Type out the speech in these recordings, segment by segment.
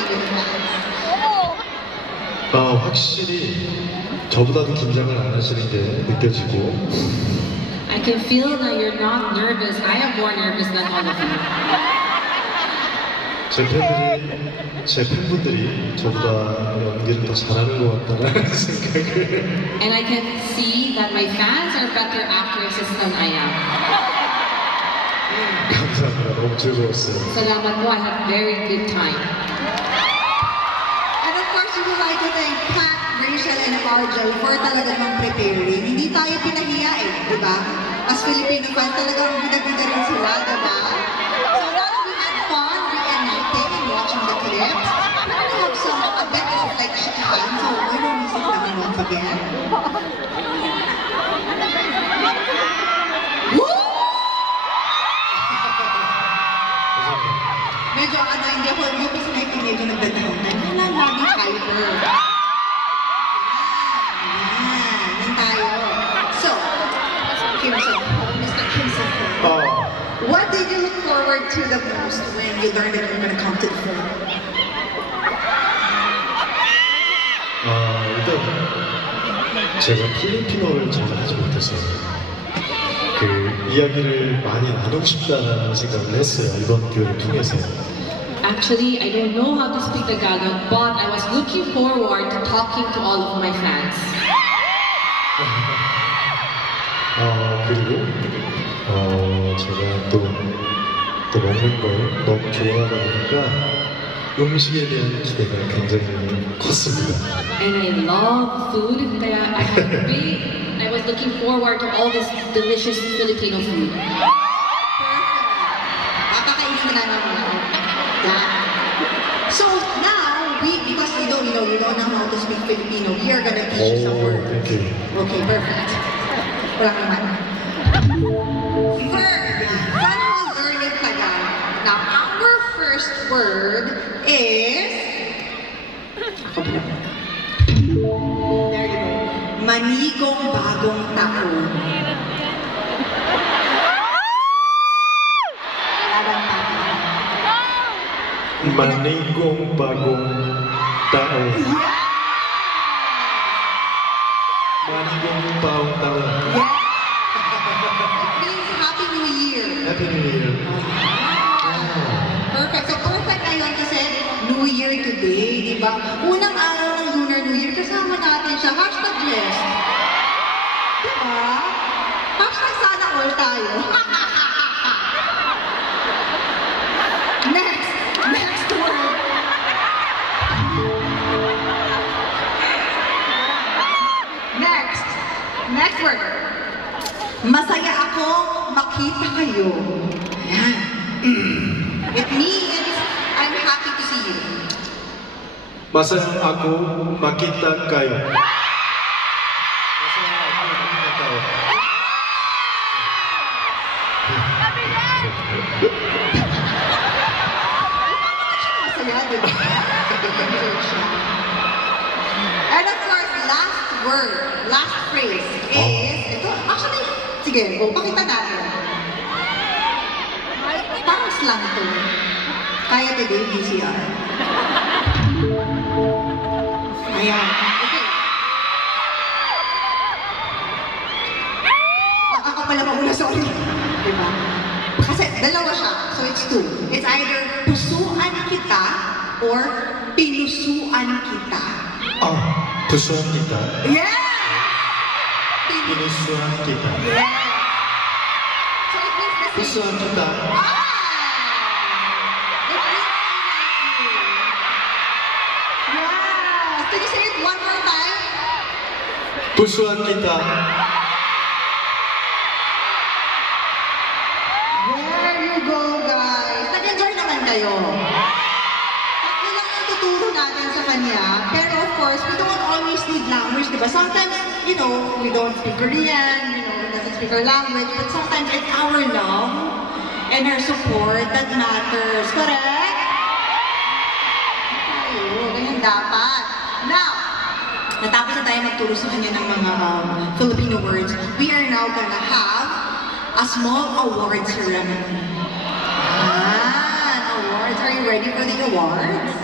interacting with fans? 확실히 저보다도 긴장을 안 하시는 게 느껴지고. I can feel that you're not nervous. I am more nervous than all of you. 제 팬분들이 저보다 연기를 더 잘하는 것 같다는 생각을. And I can see that my fans are better actresses than I am. 감사합니다. 너무 즐거웠어요. Salamat po. I had very good time. And of course, we would like to thank Pat, Rachel, and Arjel for talaga mang preparing. Hindi tayo pinahiya di ba? As Filipino fans, talagang bida-bida rin sila, di ba? So once we had fun reenacting and watching the clips, we have some a bit of like shake hands, so we're going to sit down once again. Woo! Medyo hindi ko sinabi medyo nagdadaw na lagi hyper. Yan tayo. So, Kimson, Mr. Kimson, what did you look forward to the most when you learned that you're going to come to the film? 일단 제가 필리핀어를 잘 하지 못해서 그 이야기를 많이 나누고 싶다라는 생각을 했어요. 이번 기회를 통해서. Actually, I don't know how to speak Tagalog, but I was looking forward to talking to all of my fans. 그리고 제가 또 먹는 걸 너무 좋아하다 보니까 음식에 대한 기대가 굉장히 컸습니다. And I love food. I was looking forward to all this delicious Filipino food. So now, because you don't know how to speak Filipino, we are gonna teach you some words. Thank you. Okay, perfect. Wala naman. Verb. Paano mo learn in Tagalog? Now, our first word is... There you go. Manigong bagong taon. Manigong bagong taon. Manigong bagong taon. It means Happy New Year. Happy New Year. Perfect. So perfect ngayon kasi New Year today, di ba? Unang araw ng Lunar New Year, kasama natin siya. Hashtag blessed. Di ba? Hashtag sana all tayo. Next word. Next word. Masaya ako makita kayo. Ayan. It means I'm happy to see you. Masaya ako makita kayo. Masaya ako makita kayo. Masaya, di ba? And of course, last word, last phrase is, ito, actually, sige, pakita natin. Parang slang ito. Kaya today, VCR. Ayan. Okay. Ako pala mauna, sorry. Diba? Kasi dalawa siya, so it's two. It's either pusuan kita or pinusuan kita. pusuan kita. Yeah! Pinusuan kita. Yeah! So it means the same. Pusuan kita. Can you say it one more time? Pusuan kita. There you go, guys. Nag-enjoy naman kayo. Tatlo lang ang tuturo natin sa kanya. Pero of course, we don't always need language, diba? Sometimes, you know, we don't speak Korean, you know, we doesn't speak our language, but sometimes it's our love and our support that matters. Correct? Ayun, ganyan dapat. Now, natapos na tayo magturo sa kanya ng mga Filipino words, we are now gonna have a small award ceremony. Awards. Are you ready for the awards?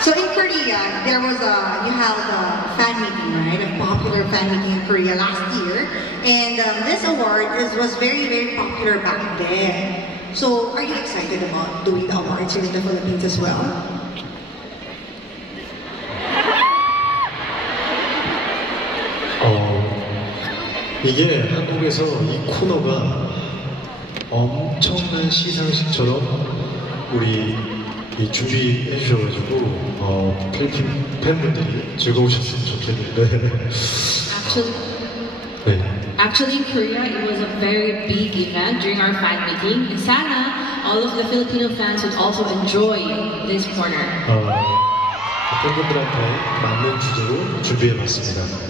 So in Korea, you held a fan meeting, right? A popular fan meeting in Korea last year. And this award was very, very popular back then. So are you excited about doing the awards here in the Philippines as well? 이게 한국에서 이 코너가 엄청난 시상식처럼 우리 준비해 주셔가지고 필리핀 팬분들이 즐거우셨으면 좋겠는데. Actually, in Korea, it was a very big event during our fan meeting. And sana, all of the Filipino fans would also enjoy this corner. 팬분들한테 맞는 주제로 준비해봤습니다.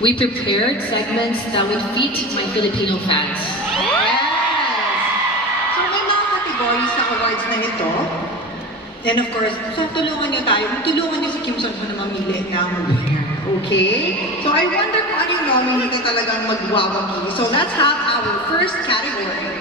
We prepared segments that would fit my Filipino fans. Yes! So may mga categories sa awards na ito. And of course, tulungan niyo tayo. Tulungan niyo si Kim Son Ho na mamili ng winner. Okay? So I wonder kung ano yung nominee na talagang magwawagi. So let's have our first category.